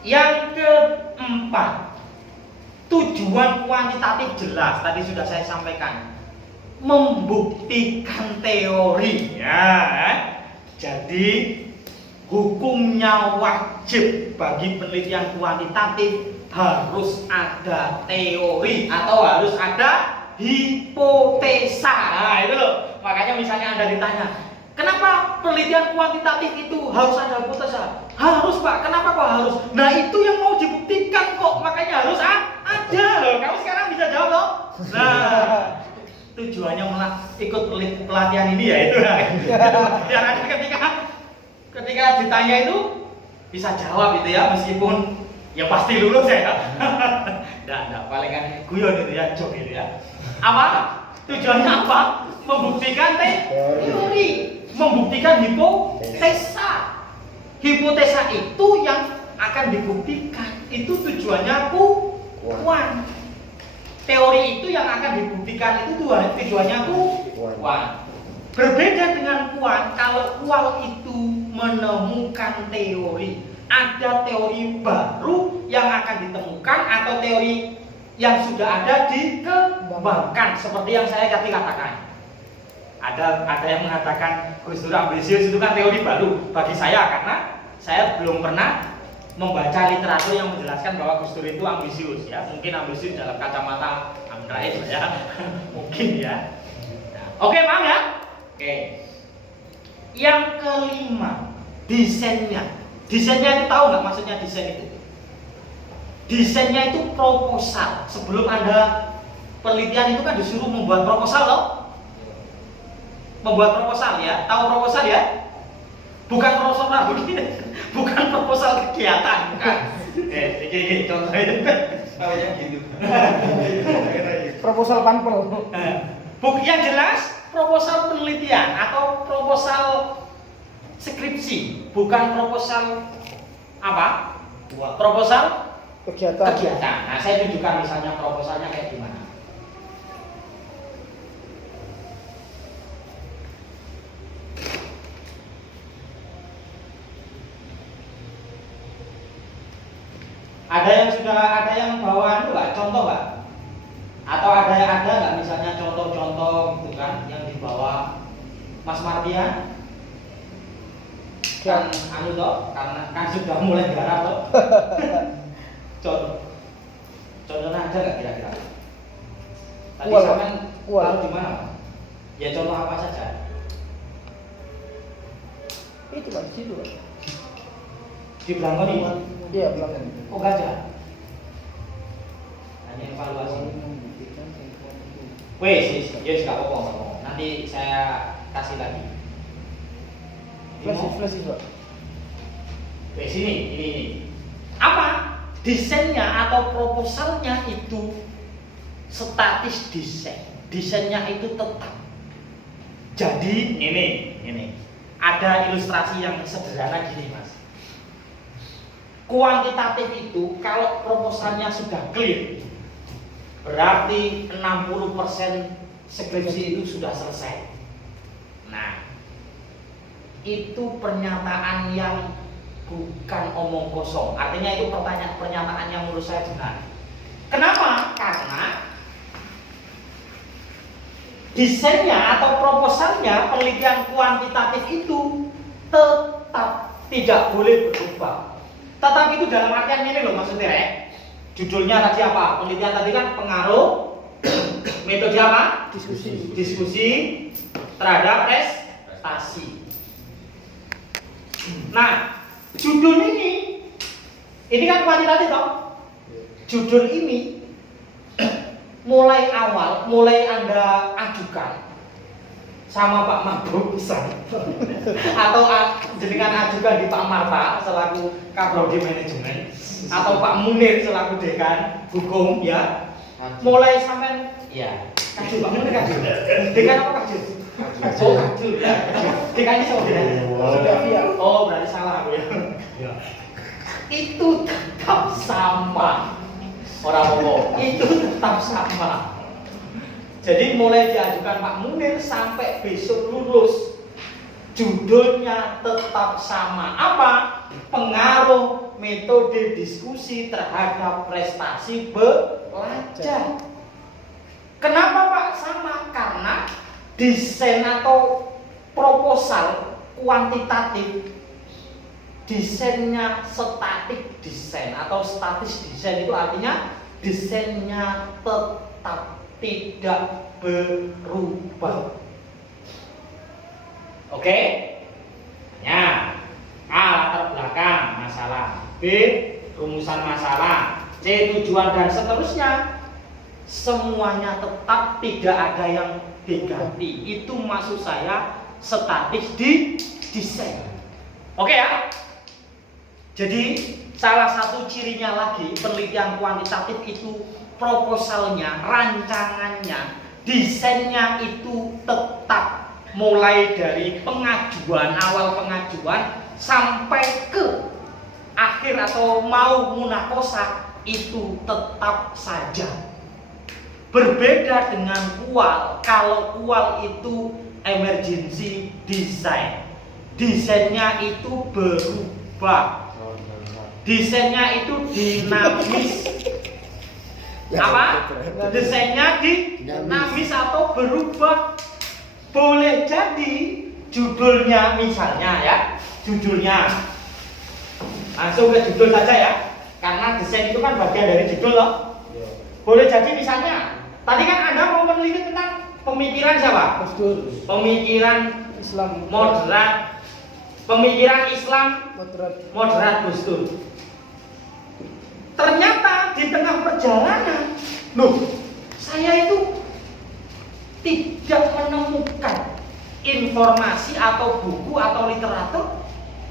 Yang keempat, tujuan kuantitatif jelas, tadi sudah saya sampaikan, membuktikan teori ya. Jadi hukumnya wajib bagi penelitian kuantitatif harus ada teori atau harus ada hipotesa. Nah itu loh, makanya misalnya Anda ditanya, kenapa penelitian kuantitatif itu harus ada hipotesa? Harus Pak, kenapa kok harus? Nah itu yang mau dibuktikan kok, makanya harus ada loh. Kamu sekarang bisa jawab loh. Nah tujuannya ikut pelatihan ini ya itu biar ada ketika ditanya itu bisa jawab itu ya, meskipun ya pasti lulus ya. Enggak palingan guyon itu ya, jok itu ya. Apa? Tujuannya apa? Membuktikan teori, membuktikan hipotesa. Hipotesa itu yang akan dibuktikan. Itu tujuannya kuant. Teori itu yang akan dibuktikan itu tujuannya kuant. Berbeda dengan kuant, kalau kuant itu menemukan teori, ada teori baru yang akan ditemukan atau teori yang sudah ada dikembangkan, seperti yang saya tadi katakan. Ada yang mengatakan Gus Dur ambisius, itu kan teori baru bagi saya karena saya belum pernah membaca literatur yang menjelaskan bahwa Gus Dur itu ambisius ya. Mungkin ambisius dalam kacamata Amin Rais ya. Mungkin ya. Oke, paham ya? Oke. Yang kelima, desainnya. Desainnya itu tahu nggak maksudnya desain itu? Desainnya itu proposal. Sebelum Anda penelitian itu kan disuruh membuat proposal loh. Membuat proposal ya. Tahu proposal ya? Bukan proposal bukan proposal kegiatan, bukan. Ini contohnya tahunya gitu. Proposal panpel. Yang jelas proposal penelitian atau proposal skripsi, bukan proposal apa? Proposal kegiatan. Nah, saya tunjukkan misalnya proposalnya kayak gimana. Ada yang bawa nggak? Contoh nggak? Atau ada nggak misalnya contoh-contoh gitu kan yang dibawa Mas Mardian? Kan anu toh, karena kan sudah mulai garap toh. Contohnya ada nggak kira-kira? Tadi sampean tahu di mana? Ya contoh apa saja? Itu Pak, di situ Pak. Di belakang ini? Iya, belakang. Oh gajah. Hanya evaluasi. Wes, yes nggak apa-apa. Nanti saya kasih lagi. Flash Pak. Wes ini. Apa? Desainnya atau proposalnya itu statis desain. Desainnya itu tetap. Jadi ini. Ada ilustrasi yang sederhana gini, Mas. Kuantitatif itu kalau proposalnya sudah clear, berarti 60% skripsi itu sudah selesai. Nah, itu pernyataan yang bukan omong kosong. Artinya itu pernyataan yang menurut saya benar. Kenapa? Karena desainnya atau proposalnya penelitian kuantitatif itu tetap tidak boleh berubah. Tetap itu dalam artian ini loh maksudnya ya. Judulnya tadi apa? Penelitian tadi kan pengaruh metode apa? Diskusi terhadap prestasi. Nah, judul ini kan kuantitatif toh. Judul ini mulai Anda ajukan sama Pak Mabuk atau jenengan ajukan di Pak Marta selaku Kaprodi Manajemen atau Pak Munir selaku Dekan Hukum ya. Mulai sampai ya Kajul, Pak Munir Kajul. Dekan apa Kajul? Oh Kajul ya. Dekannya Sofia. Oh berarti salah aku ya. Itu tetap sama. Itu tetap sama. Jadi mulai diajukan Pak Munir sampai besok lulus, judulnya tetap sama. Apa? Pengaruh metode diskusi terhadap prestasi belajar. Kenapa Pak sama? Karena desain atau proposal kuantitatif, desainnya static desain atau statis desain, itu artinya desainnya tetap tidak berubah. Oke? Ya. A. Latar belakang masalah. B. Rumusan masalah. C. Tujuan dan seterusnya. Semuanya tetap, tidak ada yang diganti. Itu maksud saya statis di desain. Oke ya? Jadi salah satu cirinya lagi penelitian kuantitatif itu proposalnya, rancangannya, desainnya itu tetap, mulai dari pengajuan, awal pengajuan sampai ke akhir atau mau munakosah itu tetap saja. Berbeda dengan kual. Kalau kual itu emergency design, desainnya itu berubah, desainnya itu dinamis. Apa? Desainnya dinamis atau berubah. Boleh jadi judulnya, misalnya ya, judulnya langsung ke judul saja ya, karena desain itu kan bagian dari judul loh. Boleh jadi misalnya tadi kan Anda mau meneliti tentang pemikiran siapa? Pemikiran Islam moderat, pemikiran Islam moderat Gus Dur. Ternyata di tengah perjalanan, loh, saya itu tidak menemukan informasi atau buku atau literatur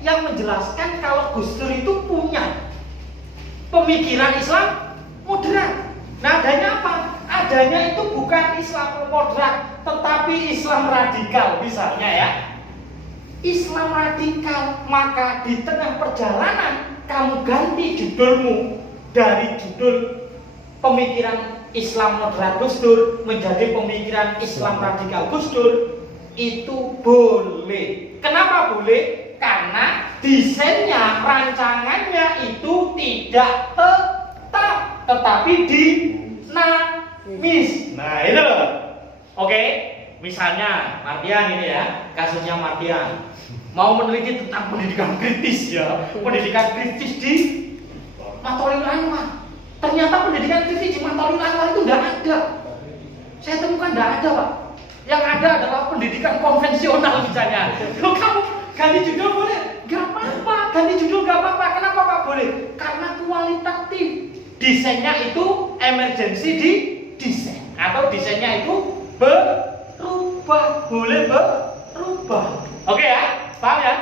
yang menjelaskan kalau Gus Dur itu punya pemikiran Islam moderat. Nah, adanya apa? Adanya itu bukan Islam moderat, tetapi Islam radikal misalnya ya. Islam radikal, maka di tengah perjalanan kamu ganti judulmu dari judul pemikiran Islam moderat Gus Dur menjadi pemikiran Islam radikal Gus Dur, itu boleh. Kenapa boleh? Karena desainnya, rancangannya itu tidak tetap, tetapi dinamis. Nah, itu loh. Oke, misalnya Mardian ini ya, kasusnya Mardian mau meneliti tentang pendidikan kritis ya, pendidikan kritis di Matholiul Anwar. Ternyata pendidikan kritis di Matholiul Anwar itu tidak ada. Saya temukan tidak ada, Pak. Yang ada adalah pendidikan konvensional misalnya. Loh, kamu ganti judul boleh? Gak apa-apa. Ganti judul gak apa-apa. Kenapa Pak boleh? Karena kualitatif. Desainnya itu emergency di desain, atau desainnya itu berubah, boleh berubah. Oke ya, paham ya?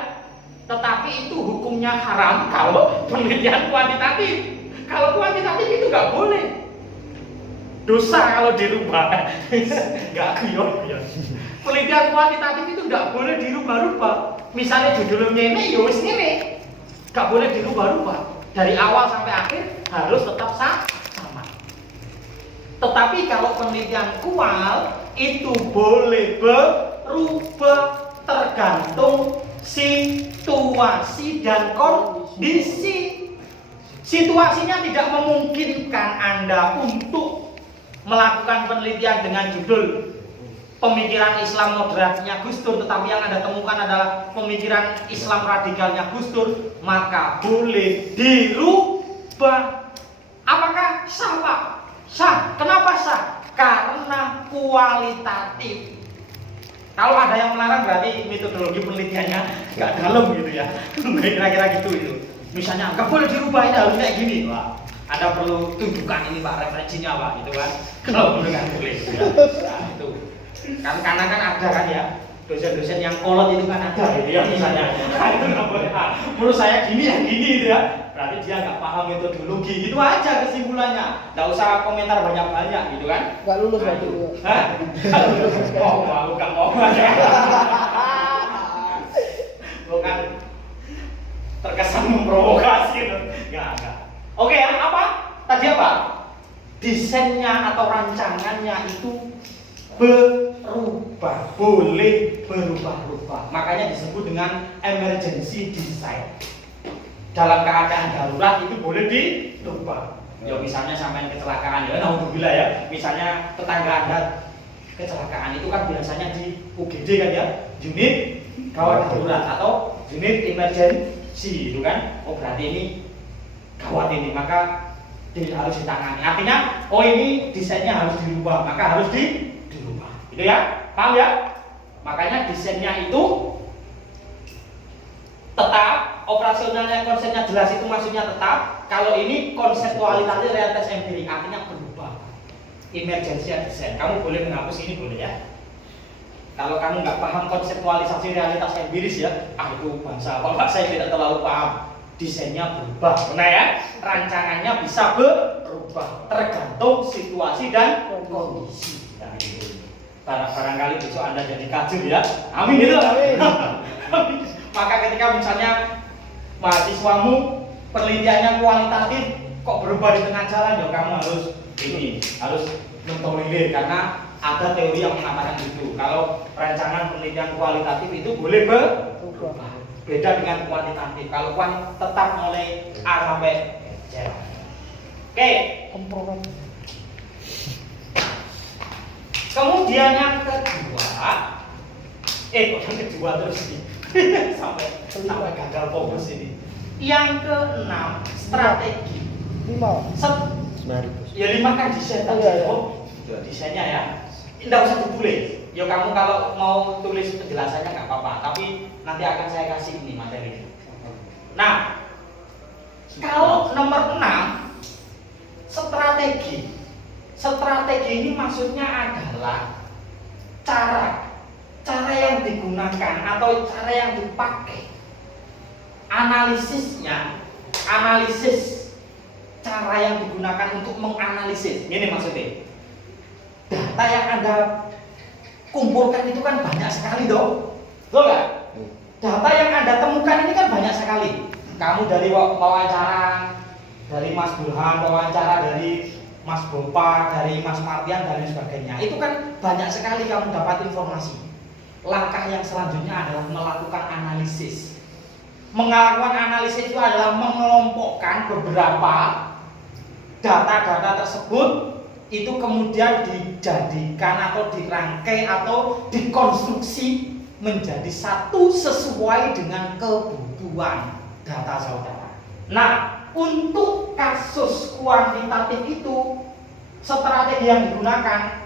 Tetapi itu hukumnya haram kalau penelitian kuantitatif. Kalau kuantitatif itu nggak boleh. Dosa kalau dirubah. Nggak guyon. Penelitian kuantitatif itu nggak boleh dirubah-rubah. Misalnya judulnya ini, ya wis ini, nggak boleh dirubah-rubah. Dari awal sampai akhir harus tetap sama. Tetapi kalau penelitian kual itu boleh berubah tergantung situasi dan kondisi. Situasinya tidak memungkinkan Anda untuk melakukan penelitian dengan judul pemikiran Islam moderatnya Gus Dur, tetapi yang Anda temukan adalah pemikiran Islam radikalnya Gus Dur, maka boleh dirubah. Apakah sah, Pak? Sah. Kenapa sah? Karena kualitatif. Kalau ada yang melarang berarti metodologi penelitiannya nggak dalam gitu ya. Kira-kira gitu itu. Misalnya nggak boleh dirubah, ini harus kayak gini, Pak. Anda perlu tunjukkan ini Pak, referensinya Pak, gitu kan. Kalau boleh nggak boleh. Ya. Nah, itu. Kan karena kan ada kan ya, dosen-dosen yang kolot itu kan ada gitu ya misalnya. Nah, itu nggak boleh. Menurut saya gini ya gini gitu ya. Berarti dia nggak paham metodologi. Gitu aja kesimpulannya. Nggak usah komentar banyak-banyak gitu kan. Nggak lulus waktu itu. Hah? Mau nggak mau aja. Bukan terkesan memprovokasi. Nggak. Oke ya, apa? Tadi apa? Desainnya atau rancangannya itu berubah, boleh berubah-ubah. Makanya disebut dengan emergency design. Dalam keadaan darurat itu boleh dirubah. Ya misalnya sampai kecelakaan ya, naudzubillah ya. Misalnya tetangga Anda kecelakaan itu kan biasanya di UGD kan ya, unit gawat darurat atau unit emergency itu kan. Oh berarti ini gawat ini, maka harus ditangani. Artinya, oh ini desainnya harus dirubah, maka harus dirubah. Gitu ya, paham ya? Makanya desainnya itu tetap, operasionalnya konsepnya jelas itu maksudnya tetap. Kalau ini konseptualitasnya realitas empirik, artinya berubah. Emergency design, kamu boleh menghapus ini boleh ya. Kalau kamu nggak paham konseptualisasi realitas empiris ya, itu bahasa bapak saya tidak terlalu paham. Desainnya berubah, nah ya, rancangannya bisa berubah tergantung situasi dan kondisi. Nah, itu. Barangkali besok Anda jadi kajur ya, amin gitu. Amin. Maka ketika misalnya mahasiswamu penelitiannya kualitatif kok berubah di tengah jalan, ya kamu harus mentolerir karena ada teori yang mengatakan itu. Kalau rancangan penelitian kualitatif itu boleh berubah. Beda dengan kuantitatif. Kalau tetap mulai A sampai Z. Oke. Kemudian yang kedua, yang kedua terus ini sampai gagal fokus ini. Yang keenam, strategi. 5. Ya 5 kan desain tadi. Desainnya ya. Tidak usah ditulis. Ya kamu kalau mau tulis penjelasannya nggak apa-apa, tapi nanti akan saya kasih ini materi. Nah, kalau nomor 6, strategi. Strategi ini maksudnya adalah cara yang digunakan atau cara yang dipakai. Analisis cara yang digunakan untuk menganalisis. Ini maksudnya. Data yang Anda kumpulkan itu kan banyak sekali dong, betul nggak? Data yang Anda temukan ini kan banyak sekali. Kamu dari wawancara dari Mas Burhan, wawancara dari Mas Bopa, dari Mas Martian dan lain sebagainya. Itu kan banyak sekali kamu dapat informasi. Langkah yang selanjutnya adalah melakukan analisis. Melakukan analisis itu adalah mengelompokkan beberapa data-data tersebut itu kemudian dijadikan atau dirangkai atau dikonstruksi menjadi satu sesuai dengan kebutuhan data saudara. Nah, untuk kasus kuantitatif itu strategi yang digunakan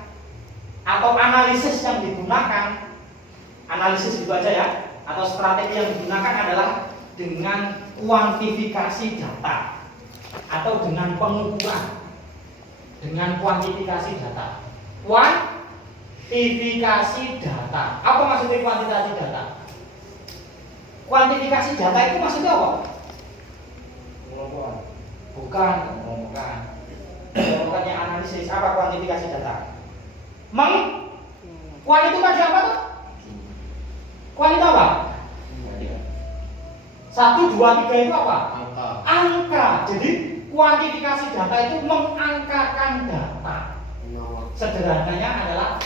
atau analisis yang digunakan, analisis itu aja ya, atau strategi yang digunakan adalah dengan kuantifikasi data atau dengan pengukuran. Dengan kuantifikasi data. Kuantifikasi data. Apa maksudnya kuantifikasi data? Kuantifikasi data itu maksudnya apa? Bukan. Bukannya analisis. Apa kuantifikasi data? Kuan itu kan siapa tuh? Kuan itu apa? 1, 2, 3 itu apa? Angka. Jadi kuantifikasi data itu mengangkakan data. Sederhananya adalah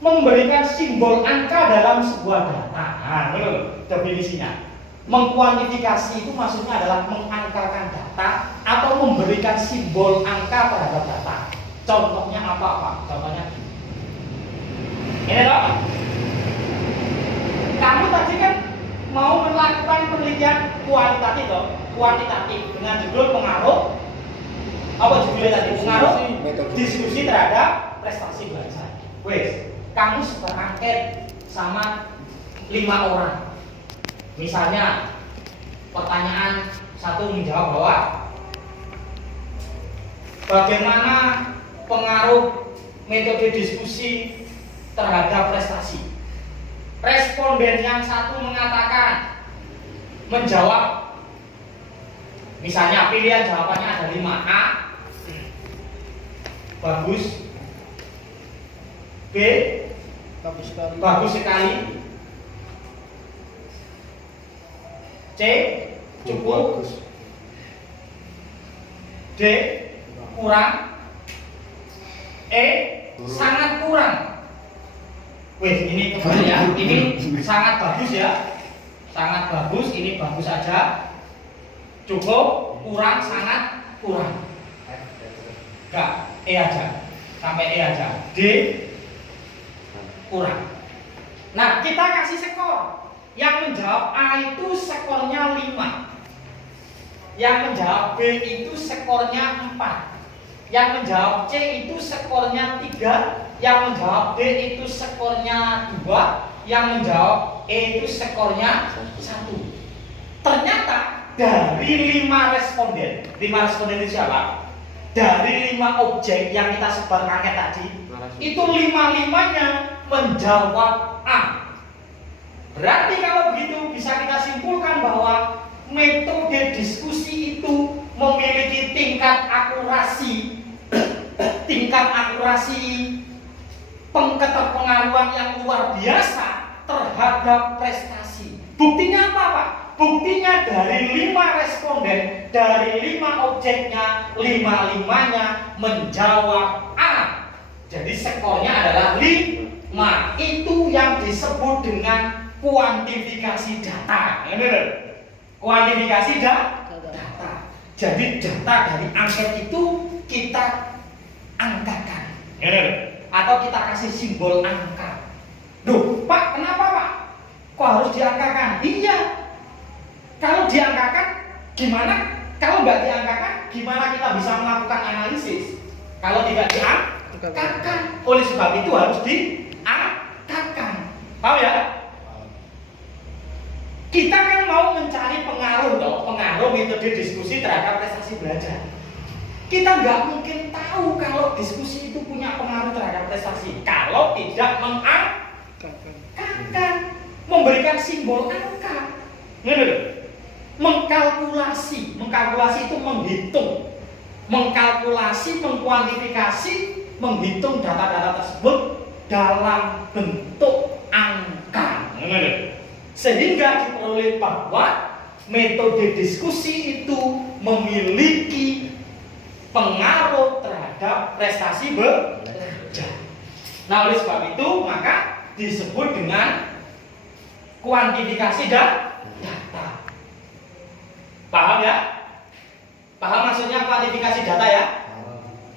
memberikan simbol angka dalam sebuah data. Nah, itu definisinya. Mengkuantifikasi itu maksudnya adalah mengangkakan data atau memberikan simbol angka terhadap data. Contohnya apa, Pak? Contohnya gini. Ini loh. Kamu tadi kan mau melakukan penelitian kuantitatif dengan judul pengaruh. Apa judulnya tadi? Pengaruh diskusi terhadap prestasi belajar. Wes, kamu seberangket sama 5 orang. Misalnya pertanyaan 1 menjawab bahwa bagaimana pengaruh metode diskusi terhadap prestasi. Responden yang 1 mengatakan menjawab, misalnya pilihan jawabannya ada 5. A bagus, B bagus sekali, C cukup, D kurang, E sangat kurang. Wih, ini kembali ya. Ini sangat bagus ya. Sangat bagus, ini bagus aja. Cukup, kurang, sangat kurang. Enggak, E aja. Sampai E aja. D kurang. Nah, kita kasih skor. Yang menjawab A itu skornya 5. Yang menjawab B itu skornya 4. Yang menjawab C itu skornya 3. Yang menjawab D itu skornya 2. Yang menjawab E itu skornya 1. Ternyata dari 5 responden, 5 responden itu siapa? Dari 5 objek yang kita sebar angket tadi, itu 5-5-nya menjawab A. Berarti kalau begitu bisa kita simpulkan bahwa metode diskusi itu memiliki tingkat akurasi keterpengaruhan yang luar biasa terhadap prestasi. Buktinya apa, Pak? Buktinya dari 5 responden, dari 5 objeknya, 5-5-nya menjawab A. Jadi skornya adalah 5. Itu yang disebut dengan kuantifikasi data. Kuantifikasi data. Jadi data dari angket itu kita angkakan. Atau kita kasih simbol angka. Duh, Pak, kenapa Pak? Kok harus diangkakan? Iya. Kalau diangkakan, gimana? Kalau nggak diangkakan, gimana kita bisa melakukan analisis? Kalau tidak diangkakan, oleh sebab itu harus diangkakan. Paham ya? Kita kan mau mencari pengaruh metode diskusi terhadap prestasi belajar. Kita nggak mungkin tahu kalau diskusi itu punya pengaruh terhadap prestasi kalau tidak mengangkat, memberikan simbol angka. Mengkalkulasi itu menghitung, mengkalkulasi, mengkuantifikasi, menghitung data-data tersebut dalam bentuk angka. Sehingga diperoleh bahwa metode diskusi itu memiliki pengaruh terhadap prestasi belajar. Nah, oleh sebab itu maka disebut dengan kuantifikasi data. Paham ya? Paham maksudnya kuantifikasi data ya?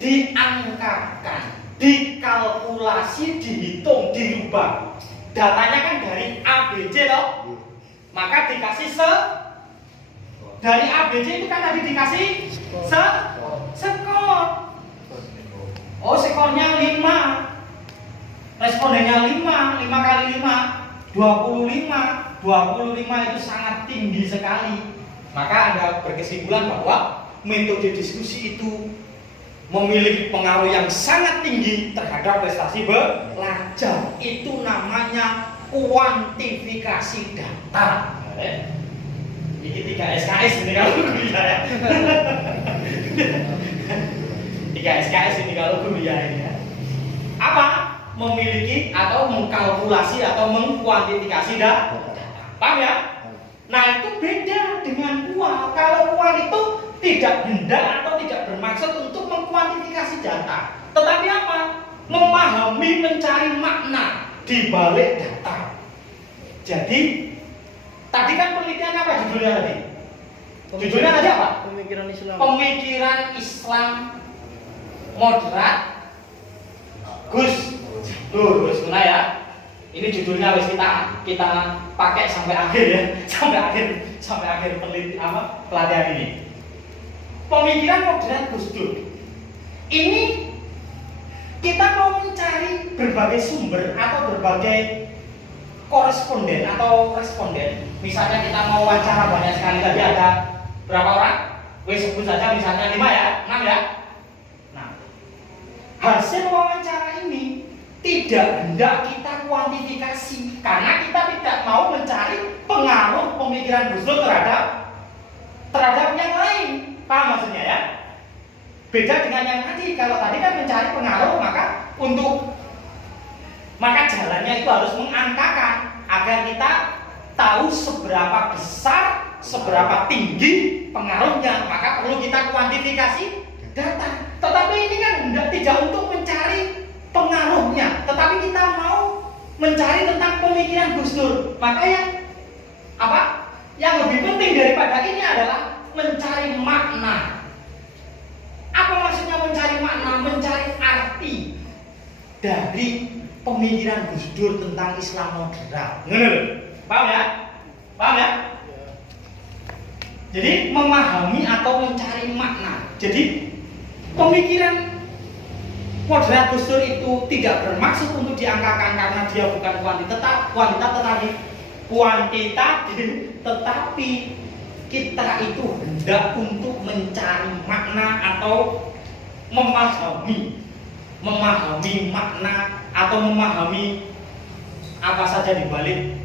Diangkakan, dikalkulasi, dihitung, dirubah. Datanya kan dari A, B, C loh. Maka dikasih dari A, B, C itu kan tadi dikasih skor. Oh, skornya 5. Respondennya 5 kali 5 25. 25 itu sangat tinggi sekali. Maka Anda berkesimpulan bahwa metode diskusi itu memiliki pengaruh yang sangat tinggi terhadap prestasi belajar. Itu namanya kuantifikasi data. Ini 3 SKS ini kalau kuliah ya. 3 SKS ini kalau kuliah ini ya. Apa? Memiliki atau mengkalkulasi atau mengkuantifikasi data. Paham ya? Nah, itu beda dengan kual. Kalau kual itu tidak hendak atau tidak bermaksud untuk mengkuantifikasi data, tetapi apa? Memahami, mencari makna di balik data. Jadi, tadi kan penelitian apa judulnya tadi? Judulnya tadi apa? Pemikiran Islam. Pemikiran Islam moderat Gus Dur ya. Ini judulnya wis kita pakai sampai akhir ya, sampai akhir pelatihan ini. Pemikiran moderat Gus Dur. Ini kita mau mencari berbagai sumber atau berbagai koresponden atau responden. Misalnya kita mau wawancara banyak sekali, tadi ada berapa orang? Sebut saja misalnya 5 ya, 6 ya. Nah, hasil wawancara ini tidak hendak kita kuantifikasi karena kita tidak mau mencari pengaruh pemikiran Gus Dur terhadap yang lain. Paham maksudnya ya? Beda dengan yang tadi. Kalau tadi kan mencari pengaruh, maka jalannya itu harus mengangkakan agar kita tahu seberapa besar, seberapa tinggi pengaruhnya. Maka perlu kita kuantifikasi data. Tetapi ini kan tidak untuk mencari pengaruhnya, tetapi kita mau mencari tentang pemikiran Gus Dur. Makanya apa? Yang lebih penting daripada ini adalah mencari makna. Apa maksudnya mencari makna? Mencari arti dari pemikiran Gus Dur tentang Islam moderat. Paham ya? Paham ya? Jadi memahami atau mencari makna. Jadi pemikiran moderat Gus Dur itu tidak bermaksud untuk diangkakan karena dia bukan kuantitas tetapi kuantitatif, tetapi kita itu hendak untuk mencari makna atau memahami makna atau memahami apa saja di balik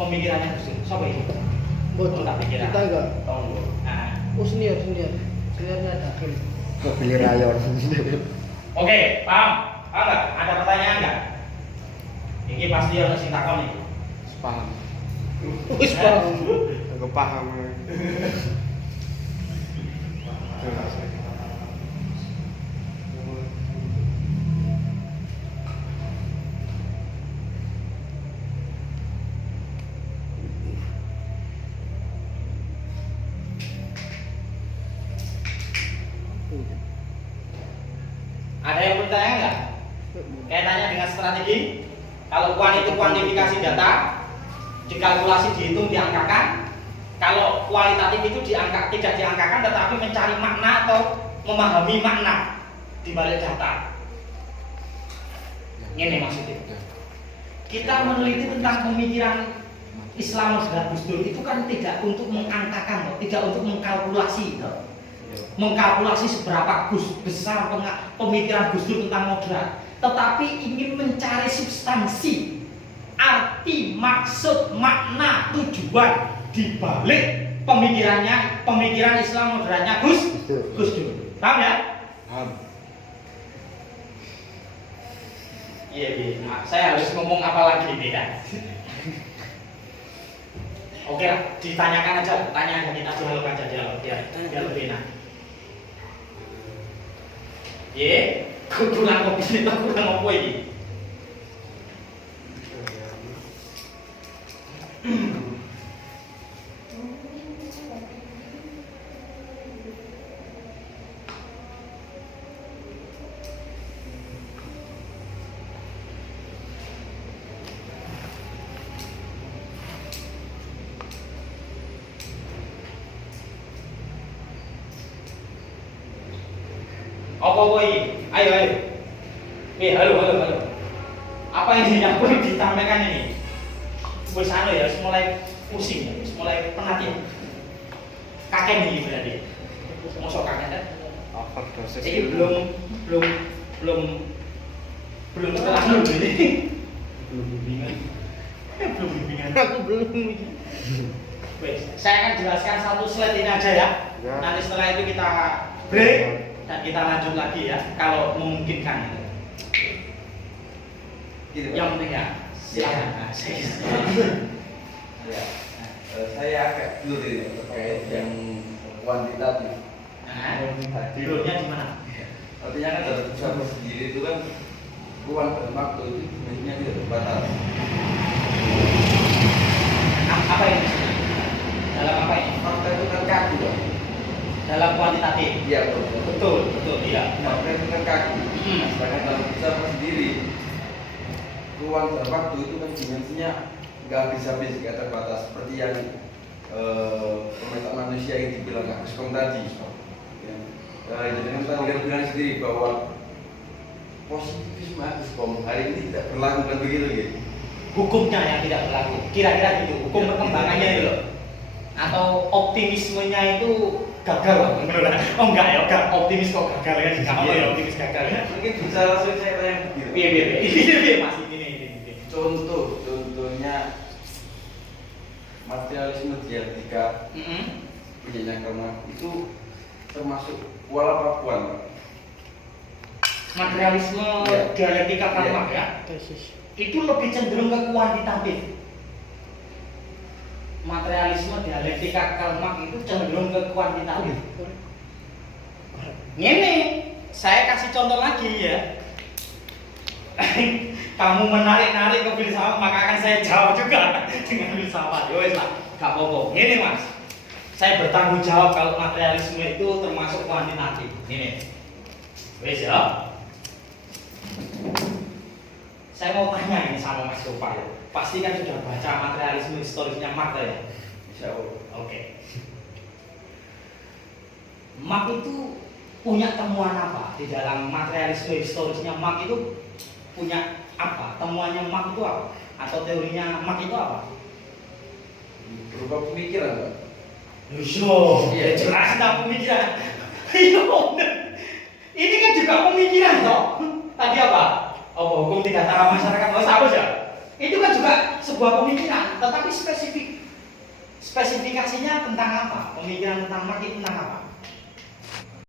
pemikirannya Gus Dur. Siapa itu? Betul. Tak pikiran. Kita enggak. Nah. Oh seniornya ada. Kok beli rayon? Oke, paham? Paham nggak? Ada pertanyaan nggak? Ini pasti harus sing takon nih. Paham. Wis paham. Aku paham. Ada yang bertanya nggak? Kaitannya dengan strategi. Kalau itu kuantifikasi data, dikalkulasi, dihitung, diangkakan. Kalau kualitatif itu tidak diangkakan, tetapi mencari makna atau memahami makna di balik data. Ini maksudnya. Kita meneliti tentang pemikiran Islam moderat Gus Dur itu kan tidak untuk mengangkakan, tidak untuk mengkalkulasi. Mengkalkulasi seberapa besar pemikiran Gus Dur tentang moderat, tetapi ingin mencari substansi, arti, maksud, makna, tujuan di balik pemikiran Islam moderatnya Gus Dur. Paham ya? Paham. Iya, nah, saya harus ngomong apa lagi nih kan? Oke lah, ditanyakan aja, tanya aja, kita dialog aja biar lebih enak. Kurang kopi ini, kurang apa ini? Apa ini? Ayo. Halo. Apa yang disampaikan ini? Wis ya, mulai pusing ya, mulai penat ya. Kakek nih berarti. Mosok kakek kan? Overdosis. Ini belum setelah ini. Belum bimbingan. Aku belum. Wes, saya akan jelaskan satu slide ini aja ya. Ya. Nanti setelah itu kita break dan kita lanjut lagi ya, kalau memungkinkan. Gitu, Yang penting ya, silakan. Nah, Ya, saya agak dulu ini terkait yang kuantitatif. Dulunya di mana? Artinya kan dalam usaha sendiri itu kan ruang dan waktu itu dimensinya tidak terbatas. Apa ini? Dalam apa ini? Fakta itu kan kaku, Pak. Dalam kuantitatif. Iya, betul. Betul, iya. Fakta itu kan kaku. Sedangkan dalam usaha sendiri ruang dan waktu itu kan dimensinya nggak habis-habis, nggak terbatas seperti yang pemetaan manusia yang dibilang Agus Kom tadi. Dengan tadi bilang sendiri bahwa positivisme Agus Kom hari ini tidak berlaku kan begitu gitu. Hukumnya yang tidak berlaku. Kira-kira gitu. Hukum perkembangannya itu loh. Atau optimismenya itu gagal loh. Oh enggak ya, enggak optimis kok gagal ya. Enggak ya optimis gagal ya. Mungkin bisa langsung saya tanya begitu. Iya, masih ini. Contohnya materialisme dialektika punyanya Karl itu termasuk pola Papuan, Pak. Materialisme Iya. dialektika Karl Marx ya. Tesis. Itu lebih cenderung ke kuantitatif. Materialisme dialektika Karl Marx itu cenderung ke kuantitatif. Ini saya kasih contoh lagi ya. kamu menarik-narik ke filsafat, maka akan saya jawab juga dengan filsafat. Yowes lah, gak apa-apa. Ini mas, saya bertanggung jawab kalau materialisme itu termasuk kuantitatif. Ini, wes ya. Saya mau tanya ini sama Mas Gopal ya. Pasti kan sudah baca materialisme historisnya Marx ya. Insya Allah. Oke. Marx itu punya temuan apa di dalam materialisme historisnya? Marx itu punya apa? Temuannya Marx itu apa? Atau teorinya Marx itu apa? Berubah pemikiran, Pak. Yo, Iya. jelas tentang pemikiran. Iya, ini kan juga pemikiran toh. Tadi apa? Oh, hukum tiga tara masyarakat. Oh, sama ya. Itu kan juga sebuah pemikiran, tetapi spesifikasinya tentang apa? Pemikiran tentang Marx itu tentang apa?